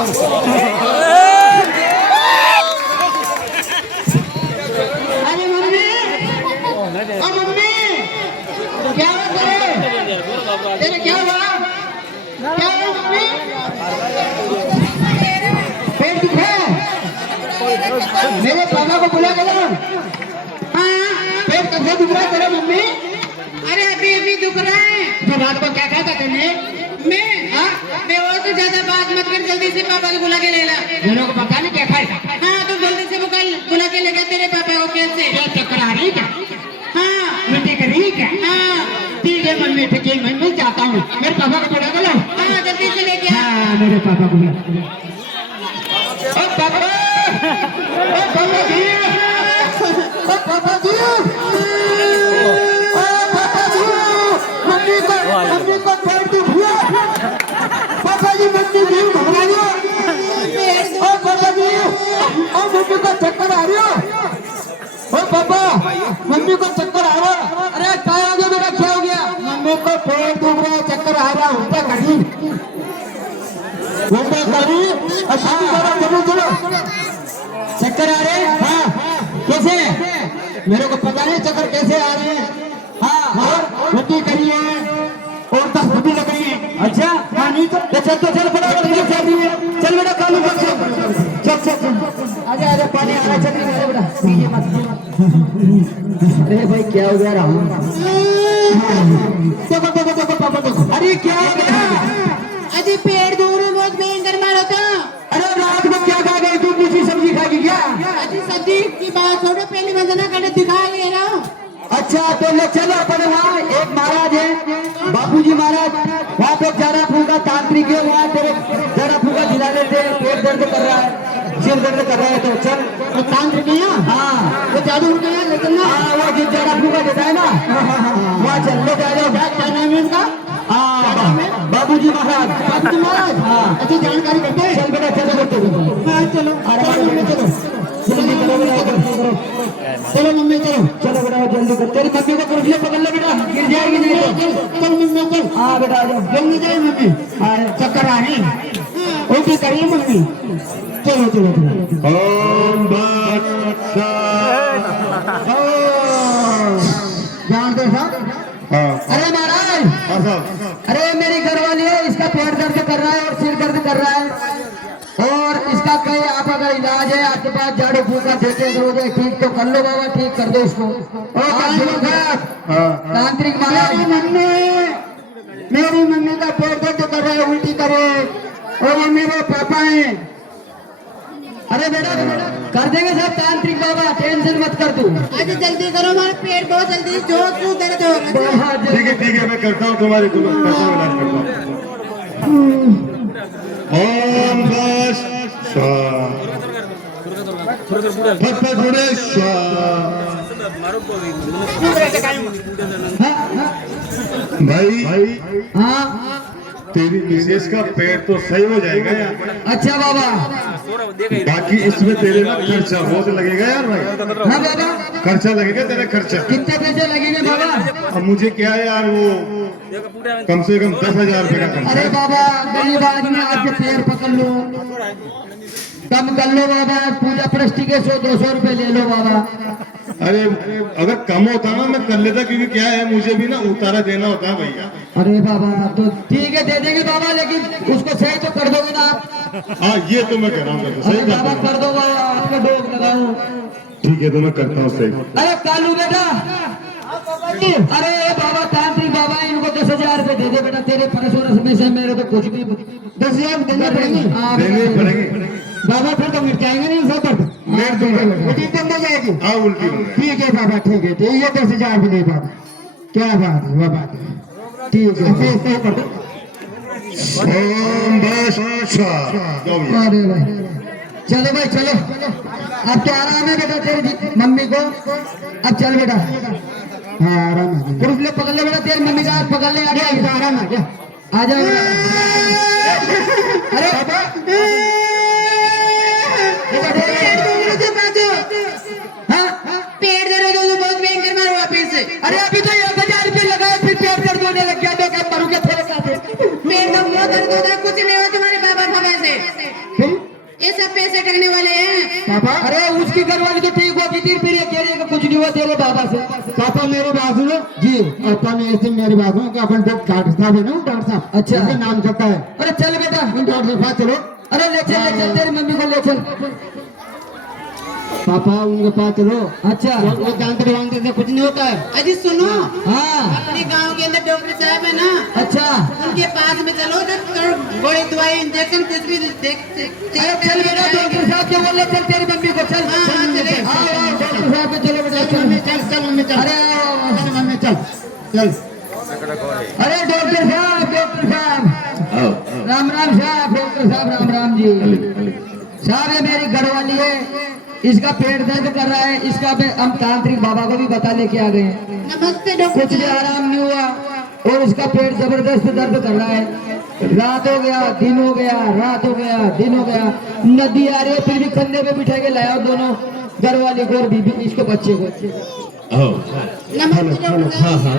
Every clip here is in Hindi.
अरे मम्मी, ओ मम्मी, क्या हुआ तेरे क्या हुआ मम्मी? पेट दुखा है? मेरे पापा को बुला के लाओ। हाँ, पेट कब से दुख रहा है तेरा मम्मी? अरे अभी दुख रहा है। जो बात को क्या कहा था तुमने? मैं और तो ज्यादा बात मत कर, जल्दी से पापा को बुला के ले ला। दोनों को पता नहीं क्या खाए? हाँ तो जल्दी से बुला के ले गया तेरे पापा को। कैसे? क्या चक्कर आ रही क्या? हाँ मिट्टी कर रही क्या? हाँ ठीक है मम्मी, ठीक है मैं जाता हूँ। मेरे पापा को बुला के लाओ। हाँ जल्दी से लेके आ। हाँ मेरे पापा को बुला। ओ पापा, ओ पापा जी, ओ पापा जी, ओ पापा जी, मम्मी को पेट दुख रहा है। पापा जी मम्मी जी घबरा रही है। ओ पापा जी, ओ मम्मी को चक्कर आ रही है। ओ पापा, मम्मी को चक्कर आ रहा है। अरे क्या हो गया बेटा, क्या हो गया? मम्मी को पेट दुख रहा है, चक्कर आ रहा है। उल्टा करी चलो चलो। चक्कर आ रहे हैं? हाँ कैसे? मेरे को पता नहीं चक्कर कैसे आ रहे हैं। हाँ और रोटी करी है और 10 रोटी लग रही है। अच्छा हाँ नहीं तो चल तो चल बड़ा चल चल बेटा कालू चल चल चल आजा आजा पानी आ रहा है। चल मेरे बेटा पीजिए मत। अरे भाई क्या हो गया राम? देखो देखो देखो पापा देखो। अरे क्या हो गया? अजी पेट दूर बहुत भयंकर मारो था। अरे रात को क्या खा गई तू? दूसरी सब्जी खा गई क्या? अजी सब्जी की बात छोड़ो, पहली मंजिला का दिखा ले रहा हूँ। अच्छा तो ले चलो अपने वहाँ एक महाराज है, बापूजी महाराज, वहाँ पे जरा फूका तांत्रिक है, वहाँ तेरे जरा फूका दिला देते हैं। पेट दर्द कर रहा है, सिर दर्द कर रहा है तो चल। तो तांत्रिक है? हाँ वो जादू है लेकिन ना। हाँ वो जो जरा फूका देता है ना, वहाँ चल ले जाओ। क्या नाम है उनका? बाबूजी महाराज। बाबूजी महाराज हाँ अच्छी जानकारी देते हैं। चल बेटा चलो करते चलो मम्मी चलो जल्दी करो बेटा चलो मम्मी चलो चलो बेटा जल्दी करो। तेरी मम्मी को कुर्सी पकड़ लो बेटा, गिर जाएगी नहीं तो। चल मम्मी चल। हाँ बेटा जल्दी जाए मम्मी। चक्कर आ रही उल्टी करिए मम्मी। चलो चलो चलो। जानते साहब? अरे महाराज, अरे मेरी घरवाली है, इसका पेट दर्द कर रहा है और सिर दर्द कर रहा है और इसका कहीं आप अगर इलाज है आपके पास झाड़ू फूका देते हो जाए ठीक तो कर लो बाबा, ठीक कर दो इसको। तांत्रिक महाराज मेरी मम्मी का पेट दर्द कर रहा है, उल्टी करे और ये मेरे पापा हैं। अरे बेटा कर देंगे सब तांत्रिक बाबा, टेंशन मत कर तू। अजी जल्दी करो, हमारा पेट बहुत जल्दी जो दर्द हो रहा है। ठीक है मैं करता हूँ तुम्हारी इलाज करता हूँ। ओम बस भाई हाँ तेरी मिसेस का पेट तो सही हो जाएगा यार। अच्छा बाबा, बाकी इसमें तेरे ना खर्चा बहुत लगेगा यार भाई। हाँ बाबा खर्चा लगेगा तेरा खर्चा। कितने पैसे लगेंगे बाबा? अब मुझे क्या है यार, वो कम से कम 10,000 रुपए का खर्चा अरे है। बाबा गरीब आदमी आपके पैर पकड़ लो, कम कर लो बाबा। पूजा प्रस्टी के 100-200 रुपए ले लो बाबा। अरे अगर कम होता ना मैं कर लेता, क्योंकि क्या है मुझे भी ना उतारा देना होता है भैया। अरे बाबा तो ठीक है दे देंगे बाबा, लेकिन उसको सही तो कर दोगे ना आप? हाँ ये तो मैं कह रहा हूँ, अरे सही बाबा कर दो बाबा, आपको डोक लगाऊं। ठीक है तो मैं करता हूँ सही। अरे कालू बेटा, अरे बाबा तांत्रिक बाबा इनको 10,000 रुपए दे दे बेटा। तेरे परसों में से मेरे को कुछ भी 10,000 देने पड़ेंगे। देने पड़ेंगे बाबा फिर तो मिट जाएंगे नहीं सब मिट दूंगा। उल्टी दम हो जाएगी। हाँ उल्टी होगा। ठीक है बाबा ठीक है, ये 10,000 भी नहीं बाबा। क्या बात है बाबा, ठीक है सही कर दो। ओम बस अरे भाई चलो भाई चलो, अब तो आराम है बेटा तेरी मम्मी को। अब चल बेटा, हाँ आराम है। पुरुष लोग पकड़ ले बेटा, तेरी मम्मी का हाथ पकड़ ले, आगे आराम आ गया, आ जाओ। अरे पेट दर्द हो तो बहुत भयंकर मारो वापिस से। अरे अभी तो 1,000 रुपये लगाए फिर पेट दर्द होने लग गया तो क्या मरू के थे? पेट का बहुत दर्द होता है, कुछ नहीं हो तुम्हारे बाबा को वैसे। उसकी घरवाली तो ठीक होगी थी, फिर ये कह रही है कि कुछ नहीं हुआ तेरे बाबा से। पापा मेरी बात सुनो जी पापा ने ऐसे मेरी बात सुनो कि अपन जो डॉक्टर साहब है ना डॉक्टर साहब अच्छा। उनका नाम चलता है अरे चल बेटा, उन डॉक्टर के पास चलो अरे ले चल तेरी मम्मी को ले चल। पापा उनके पास चलो अच्छा वो जानते वानते से कुछ नहीं होता है। अजी सुनो, हाँ अपने गांव के अंदर डॉक्टर साहब है ना, अच्छा उनके पास में चलो तो बड़ी दवाई इंजेक्शन कुछ भी देख अरे चल बेटा, डॉक्टर साहब के बोल ले चल तेरी मम्मी को चल। हाँ, हाँ, चले। आओ, आओ, डॉक्टर साहब के चलो बेटा चल मम्मी चल। चल मम्मी चल अरे आओ, आओ, आओ। चल मम्मी चल चल अरे डॉक्टर साहब राम राम साहब, डॉक्टर साहब राम राम जी साहब। ये मेरी घरवाली है, इसका पेट दर्द कर रहा है, इसका हम तांत्रिक बाबा को भी बता लेके आ गए हैं, नमस्ते डॉक्टर कुछ भी आराम नहीं हुआ और इसका पेट जबरदस्त दर्द कर रहा है। रात हो गया दिन हो गया, रात हो गया दिन हो गया, नदी आ रही है फिर भी कंधे पे बिठा के लाया दोनों, घरवाली को और बीबी इसको बच्चे को। नमस्ते डॉक्टर साहब।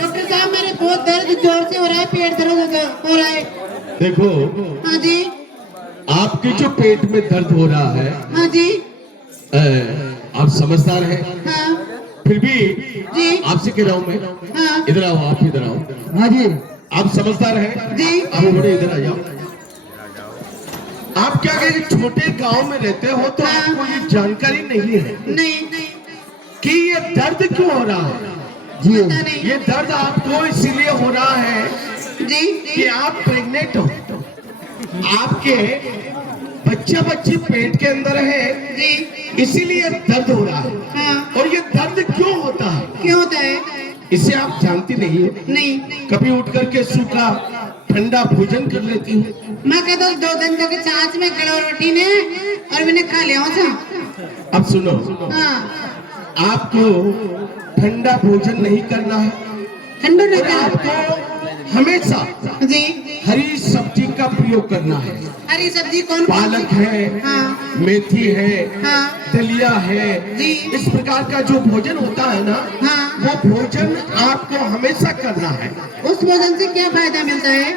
डॉक्टर साहब मेरे बहुत दर्द जोर से हो रहा है, पेट दर्द हो रहा है। देखो हाँ जी, आपके जो पेट में दर्द हो रहा है, हाँ जी, आप समझदार हैं, हाँ फिर भी जी, आपसे कह रहा हूँ मैं, हाँ इधर आओ, आप इधर आओ। हाँ जी आप समझदार हैं जी, आप बड़े इधर आ जाओ। आप क्या कहें, छोटे गांव में रहते हो तो आपको ये जानकारी नहीं है नहीं नहीं, कि ये दर्द क्यों हो रहा है। जी पता नहीं ये दर्द आपको इसीलिए हो रहा है जी कि आप प्रेग्नेंट हो, आपके बच्चा बच्ची पेट के अंदर है, जी, इसीलिए दर्द हो रहा है। हाँ और ये दर्द क्यों होता है क्यों होता है? इसे आप जानती नहीं हो। नहीं, कभी उठ करके सूखा ठंडा भोजन कर लेती हूँ। मैं कहता हूँ 2 दिन तक छाछ में गड़ा रोटी ने और मैंने खा लिया था। अब सुनो, हाँ, आपको ठंडा भोजन नहीं करना है ठंडा नहीं और करना। आपको हमेशा जी, हरी सब्जी का प्रयोग करना है। हरी सब्जी कौन कौन पालक सी? है, हाँ मेथी है, हाँ दलिया है, जी, इस प्रकार का जो भोजन होता है ना, हाँ, वो भोजन आपको हमेशा करना है। उस भोजन से क्या फायदा मिलता है?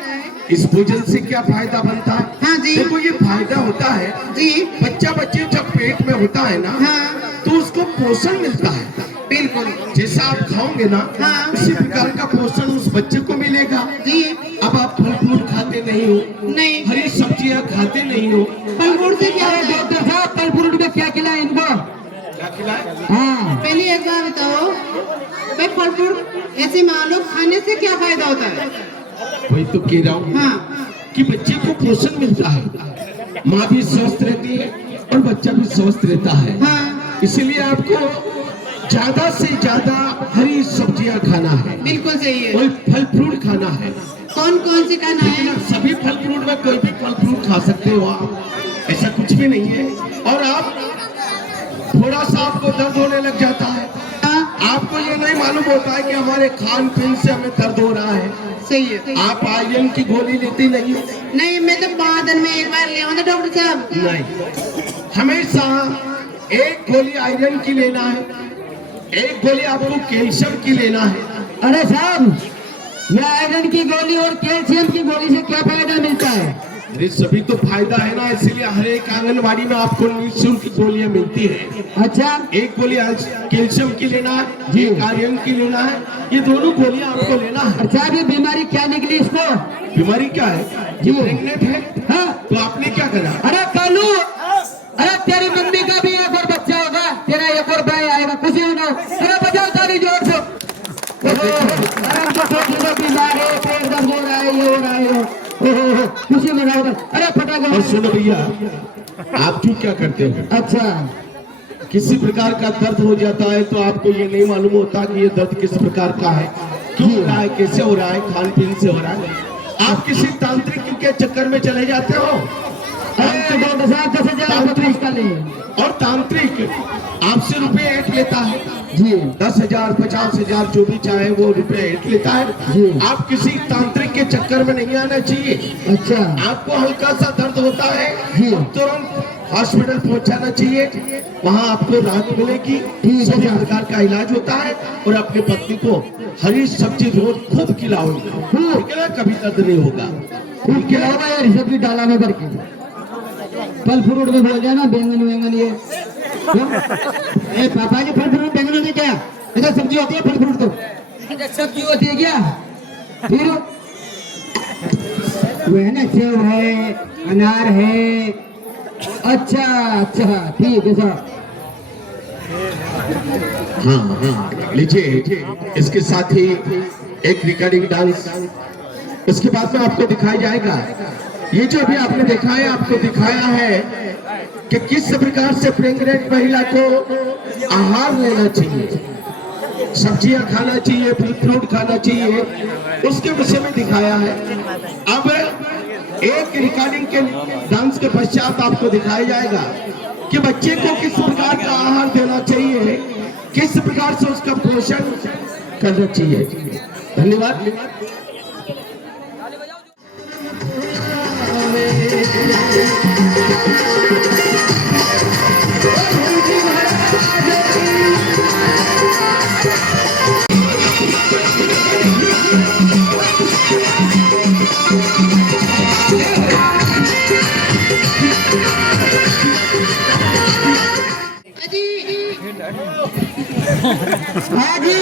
इस भोजन से क्या फायदा बनता है? हाँ जी, देखो ये फायदा होता है, जी, बच्चा बच्चे जब पेट में होता है ना, हाँ तो उसको पोषण मिलता है। बिल्कुल, जैसा आप खाओगे ना, हाँ। उसी प्रकार का पोषण उस बच्चे को मिलेगा। जी, अब आप फल फ्रूट खाते नहीं हो, नहीं, हरी सब्जियां खाते नहीं हो, फल फ्रूट से क्या अरे होता है? डॉक्टर साहब फल फ्रूट में क्या खिलाए इनको? क्या खिलाए? हाँ पहले एक बार बताओ भाई, फल फ्रूट ऐसे मान लो खाने से क्या फायदा होता है? वही तो कह रहा हूँ हाँ कि बच्चे को पोषण मिलता है, माँ भी स्वस्थ रहती है और बच्चा भी स्वस्थ रहता है। हाँ, इसीलिए आपको ज्यादा से ज्यादा हरी सब्जियां खाना है बिल्कुल सही है। और फल फ्रूट खाना है। कौन कौन सी खाना लेकिन है? आप सभी फल फ्रूट में कोई भी फल फ्रूट खा सकते हो आप, ऐसा कुछ भी नहीं है। और आप थोड़ा सा आपको दर्द होने लग जाता है, हाँ, आपको ये नहीं मालूम होता है कि हमारे खान पीन से हमें दर्द हो रहा है। सही है। आप आयरन की गोली लेती नहीं हो? नहीं, मैं तो 5 दिन में एक बार ले आऊँ डॉक्टर साहब। नहीं, हमेशा एक गोली आयरन की लेना है, एक गोली आपको कैल्शियम की लेना है। अरे साहब, ये आयरन की गोली और कैल्शियम की गोली से क्या फायदा मिलता है? अरे सभी तो फायदा है ना, इसीलिए हर एक आंगनबाड़ी में आपको निःशुल्क गोलियां मिलती है। अच्छा एक गोली कैल्शियम की लेना है, एक आयरन की लेना है, ये दोनों गोलियां आपको लेना है। अच्छा, अभी बीमारी क्या निकली इसको? बीमारी क्या है? जी। ये प्रेग्नेंट है, हाँ? तो आपने क्या करा? अरे कालू, अरे तेरी मम्मी का भी एक और बच्चा होगा, तेरा एक और भाई आएगा, खुशी होना। अरे बजाओ ताली जोर से। अरे हमको सोचने को बीमार है, पेट दर्द हो रहा है, ये हो रहा है, ओहो, खुशी मनाओ। अरे और फटाका। सुनो भैया, आप क्यों क्या करते हो? अच्छा, किसी प्रकार का दर्द हो जाता है तो आपको ये नहीं मालूम होता कि ये दर्द किस प्रकार का है, क्यों हो रहा है, कैसे हो रहा है, खान पीन से हो रहा है। आप किसी तांत्रिक के चक्कर में चले जाते हो। अरे तो डॉक्टर साहब 10,000 रुपये फीस का लिए। और तांत्रिक आपसे रुपए ऐंठ लेता है, जी 10,000 50,000 जो भी चाहे वो रुपए ऐंठ लेता जी। है। आप किसी तांत्रिक के चक्कर में नहीं आना चाहिए। अच्छा आपको हल्का सा दर्द होता है, जी। तुरंत हॉस्पिटल पहुंचाना चाहिए, वहां आपको राहत मिलेगी, ठीक है सभी साहब। प्रकार का इलाज होता है। और अपनी पत्नी को हरी सब्जी रोज खूब खिलाओगे, ठीक है ना, कभी दर्द नहीं होगा। खूब खिलाओगा यार, सब्जी डाला में भर के। फल फ्रूट में बोल जाना, बैंगन वैंगन ये ए पापा जी फल फ्रूट बैंगन होते क्या? ऐसा सब्जी होती है फल फ्रूट तो? अच्छा सब्जी होती है क्या? फिर वो है ना सेब है, अनार है। अच्छा अच्छा ठीक है साहब। हाँ लीजिए, इसके साथ ही एक रिकॉर्डिंग डांस इसके बाद में आपको दिखाया जाएगा। ये जो अभी आपने देखा है, आपको दिखाया है कि किस प्रकार से प्रेग्नेंट महिला को आहार लेना चाहिए, सब्जियां खाना चाहिए, फल फ्रूट खाना चाहिए, उसके विषय में दिखाया है। अब एक रिकॉर्डिंग के डांस के पश्चात आपको दिखाया जाएगा कि बच्चे को किस प्रकार का आहार देना चाहिए, किस प्रकार से उसका पोषण करना चाहिए। धन्यवाद। हाजी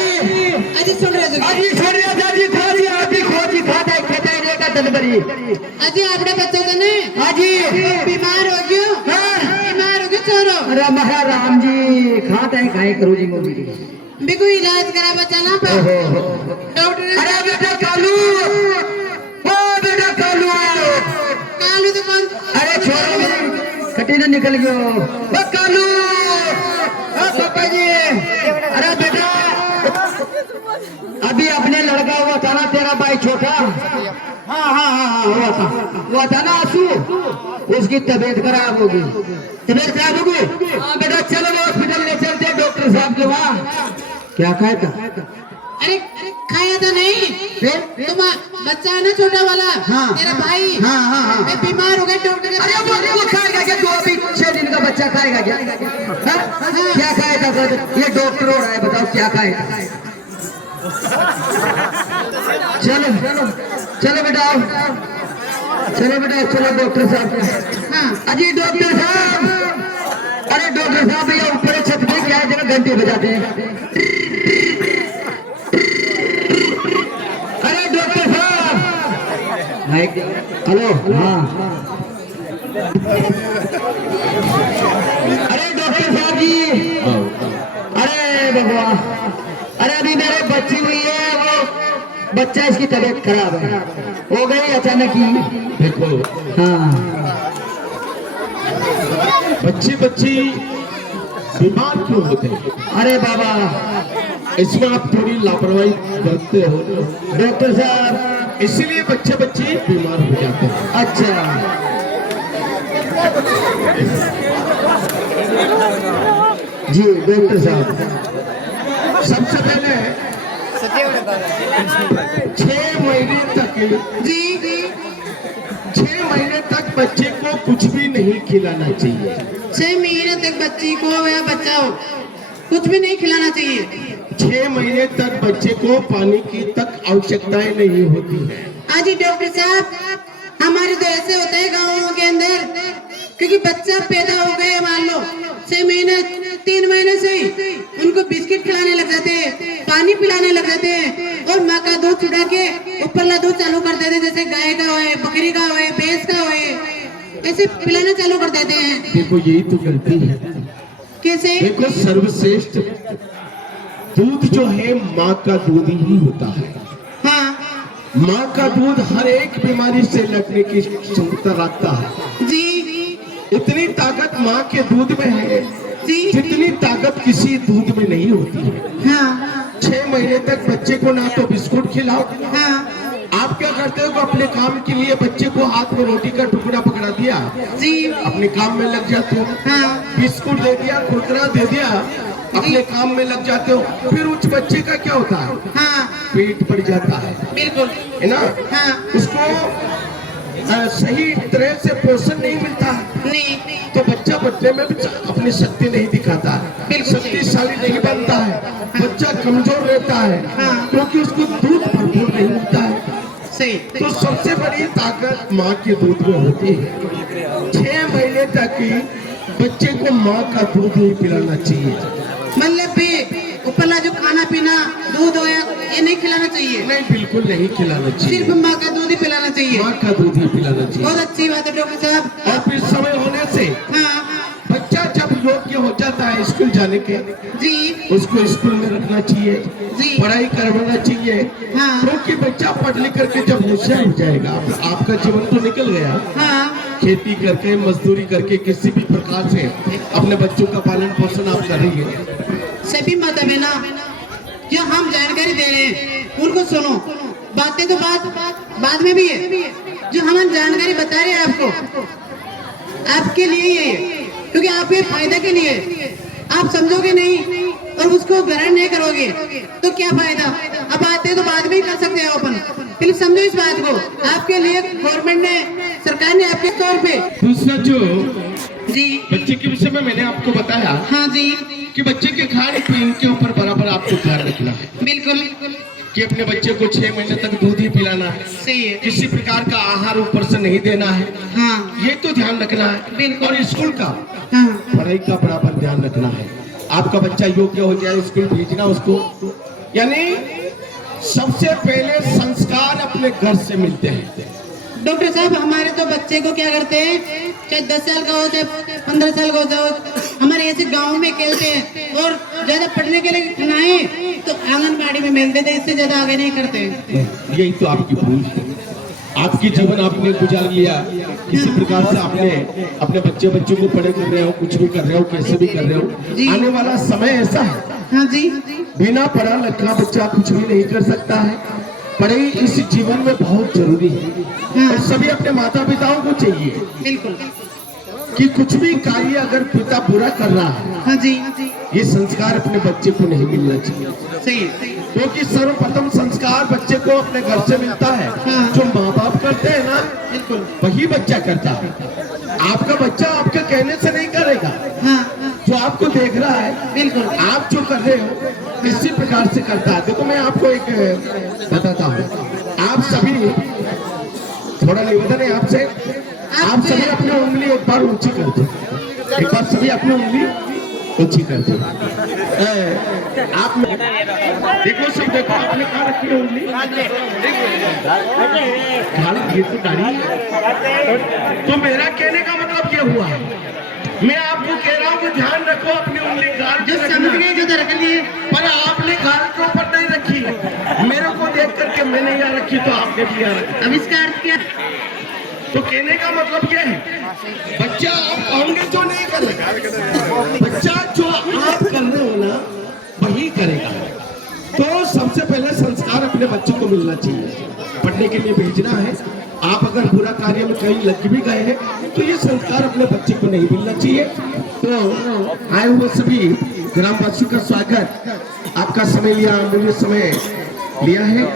अजी सुन रहे हो? अजी सुन रहे हो जी? खोजी अभी खोजी खाता है खाता ही रहेगा तनबरी। अजी आपने बच्चों को ने हाजी बीमार हो गयो, बीमार हो गयो छोरो। अरे महाराम जी खाता है खाए करो जी मोदी बिल्कु इलाज करा बच्चा ना पर डॉक्टर ने। अरे बेटा कालू, ओ बेटा कालू, कालू तो कौन? अरे छोरो मेरी कटी ना निकल गयो। ओ कालू, ओ पापा जी, अरे बेटा अभी अपने लड़का हुआ था ना तेरा भाई छोटा? हाँ हुआ था ना आंसू, उसकी तबीयत खराब होगी। तबीयत खराब होगी? हाँ बेटा चलो हॉस्पिटल ले चलते हैं डॉक्टर साहब के वहाँ। क्या खाया था? अरे खाया था नहीं, तुम बच्चा है ना छोटा वाला, हाँ। तेरा भाई। हाँ। मैं बीमार हो गया डॉक्टर ने। अरे वो खाएगा क्या? 2 अभी 6 दिन का बच्चा खाएगा क्या? हाँ? क्या खाया था? ये डॉक्टर हो रहा है, बताओ क्या खाया? चलो चलो बेटा आओ, चलो बेटा चलो डॉक्टर साहब। हाँ अजी डॉक्टर साहब, अरे डॉक्टर साहब भैया ऊपर छत पे क्या है जरा घंटे बजाते हैं। अरे डॉक्टर साहब, हेलो हाँ। अरे डॉक्टर साहब जी, अरे भगवान, अरे अभी मेरे बच्ची हुई है, वो बच्चा इसकी तबीयत खराब है, हो गई अचानक ही। देखो हाँ बच्ची बीमार क्यों होते हैं? अरे बाबा इसमें आप थोड़ी लापरवाही करते हो डॉक्टर साहब, इसलिए बच्चे बीमार हो जाते हैं। अच्छा जी डॉक्टर साहब, सबसे पहले 6 महीने तक जी 6 महीने तक बच्चे को कुछ भी नहीं खिलाना चाहिए। 6 महीने तक बच्ची को या बच्चा हो कुछ भी नहीं खिलाना चाहिए। 6 महीने तक बच्चे को पानी की तक आवश्यकताएं नहीं होती है। हाँ जी डॉक्टर साहब, हमारे तो ऐसे होता है गाँवों के अंदर, क्योंकि बच्चा पैदा हो गया मान लो 6 महीने 3 महीने से ही उनको बिस्किट खिलाने लग जाते हैं, पानी पिलाने लग जाते हैं और माँ का दूध चुड़ा के ऊपरला दूध चालू कर देते हैं, जैसे गाय का होए, बकरी का होए, भैंस का होए, ऐसे पिलाना चालू कर देते हैं। देखो यही तो गलती है। कैसे? देखो सर्वश्रेष्ठ दूध जो है माँ का दूध ही होता है। हाँ माँ का दूध हर एक बीमारी से लड़ने की क्षमता रखता है। जी इतनी ताकत माँ के दूध में है जी जितनी ताकत किसी दूध में नहीं होती है। हाँ 6 महीने तक बच्चे को ना तो बिस्कुट खिलाओ, हाँ आप क्या करते हो? अपने काम के लिए बच्चे को हाथ में रोटी का टुकड़ा पकड़ा दिया, जी अपने काम में लग जाते हो। हाँ बिस्कुट दे दिया, कुरकुरा दे दिया, अपने काम में लग जाते हो। फिर उस बच्चे का क्या होता है? हाँ पेट भर जाता है बिल्कुल ना? हाँ उसको सही तरह से पोषण नहीं मिलता, नहीं तो बच्चा बच्चे में भी अपनी शक्ति नहीं दिखाता है, शक्तिशाली नहीं बनता है, बच्चा कमजोर रहता है क्योंकि उसको दूध भरपूर नहीं मिलता है। सही तो सबसे बड़ी ताकत माँ के दूध में होती है। 6 महीने तक बच्चे को माँ का दूध ही पिलाना चाहिए। मतलब भी ऊपरला जो खाना पीना दूध हो ये नहीं खिलाना चाहिए, नहीं, बिल्कुल नहीं खिलाना चाहिए। सिर्फ माँ का दूध ही पिलाना चाहिए। माँ का दूध ही पिलाना चाहिए। बहुत अच्छी बात है डॉक्टर साहब। और फिर समय होने से हाँ बच्चा जब योग्य हो जाता है स्कूल जाने के, जी उसको स्कूल में रखना चाहिए, जी। पढ़ाई करवाना चाहिए। हाँ क्योंकि बच्चा पढ़ लिख करके जब होशियार हो जाएगा, आपका जीवन तो निकल गया। हाँ खेती करके, मजदूरी करके, किसी भी प्रकार से अपने बच्चों का पालन पोषण आप कर रही है। सभी माता बहना जो हम जानकारी दे रहे हैं उनको सुनो। बातें तो बाद में भी है, जो हम जानकारी बता रहे हैं आपको आपके लिए ही है, क्योंकि आपके फायदा के लिए। आप समझोगे नहीं और उसको ग्रहण नहीं करोगे तो क्या फायदा। अब बातें तो बाद में ही कर सकते हैं अपन, पहले समझो इस बात को। आपके लिए गवर्नमेंट ने, सरकार ने आपके तौर पे। दूसरा जो जी बच्चे के विषय में मैंने आपको बताया हाँ जी कि बच्चे के खान पीन के ऊपर बराबर आपको ध्यान रखना है बिल्कुल कि अपने बच्चे को 6 महीने तक दूध ही पिलाना है, सही है। किसी प्रकार का आहार ऊपर से नहीं देना है, हाँ ये तो ध्यान रखना है। बिल्कुल। और स्कूल का हाँ पढ़ाई का बराबर ध्यान रखना है। आपका बच्चा योग्य हो जाए, स्कूल भेजना उसको। यानी सबसे पहले संस्कार अपने घर से मिलते हैं। डॉक्टर साहब हमारे तो बच्चे को क्या करते हैं, चाहे 10 साल का हो चाहे 15 साल का हो जाओ, हमारे ऐसे गांव में खेलते हैं और ज्यादा पढ़ने के लिए बनाए तो आंगनबाड़ी में मिल देते, इससे ज्यादा आगे नहीं करते। यही तो आपकी भूल है। आपकी जीवन आपने गुजार लिया, किसी प्रकार से आपने अपने बच्चों को पढ़े कर रहे हो, कुछ भी कर रहे हो, कैसे भी कर रहे जी। हो। आने वाला समय ऐसा है, हाँ जी बिना पढ़ा लिखा बच्चा कुछ भी नहीं कर सकता है। पढ़ाई इस जीवन में बहुत जरूरी है और सभी अपने माता पिताओं को चाहिए बिल्कुल। कि कुछ भी कार्य अगर पिता बुरा कर रहा है, हाँ जी ये संस्कार अपने बच्चे को नहीं मिलना चाहिए। सही है। क्योंकि सर्वप्रथम संस्कार बच्चे को अपने घर से मिलता है। हाँ। जो माँ बाप करते हैं ना, बिल्कुल वही बच्चा करता है। आपका बच्चा आपके कहने से नहीं करेगा, हाँ जो आपको देख रहा है, बिल्कुल आप जो कर रहे हो इसी प्रकार से करता है। देखो मैं आपको एक बताता हूँ, आप सभी, थोड़ा निवेदन है आपसे, आप सभी अपनी उंगली एक बार ऊंची कर दो, एक बार सभी अपनी उंगली ऊंची कर दो। आप देखो, सब देखो, आपने कहाँ रखी है उंगली, ये तो गाड़ी। तो मेरा कहने का मतलब ये हुआ है, मैं आपको कह रहा हूँ कि ध्यान रखो, अपनी उंगली गाल जो समझ गए जो रख लिए। पर आपने गाल के ऊपर नहीं रखी। मेरे को देख करके मैंने यहाँ रखी तो आपने भी यहाँ रखी। आविष्कार किया। तो कहने का मतलब ये है, बच्चा आप कहोगे जो नहीं करेगा, बच्चा जो आप कर रहे हो ना वही करेगा। तो सबसे पहले संस्कार अपने बच्चे को मिलना चाहिए। पढ़ने के लिए भेजना है, आप अगर बुरा कार्य में कहीं लग भी गए हैं तो ये संस्कार अपने बच्चे को नहीं मिलना चाहिए। तो आए हुए सभी ग्रामवासियों का स्वागत, आपका समय लिया, अमूल्य समय लिया है।